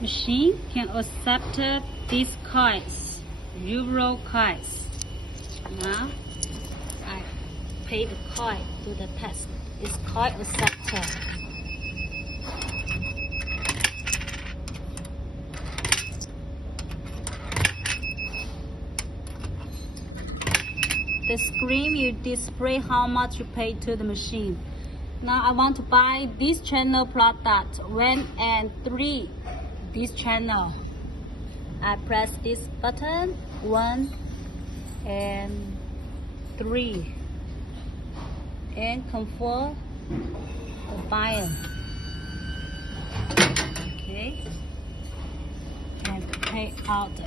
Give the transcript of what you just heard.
machine can accept these coins, euro coins. Now I pay the coin to the test. It's coin acceptor. The screen will display how much you pay to the machine. Now I want to buy this channel product 1 and 3. This channel. I press this button 1 and 3 and confirm the buyer. Okay. And pay out the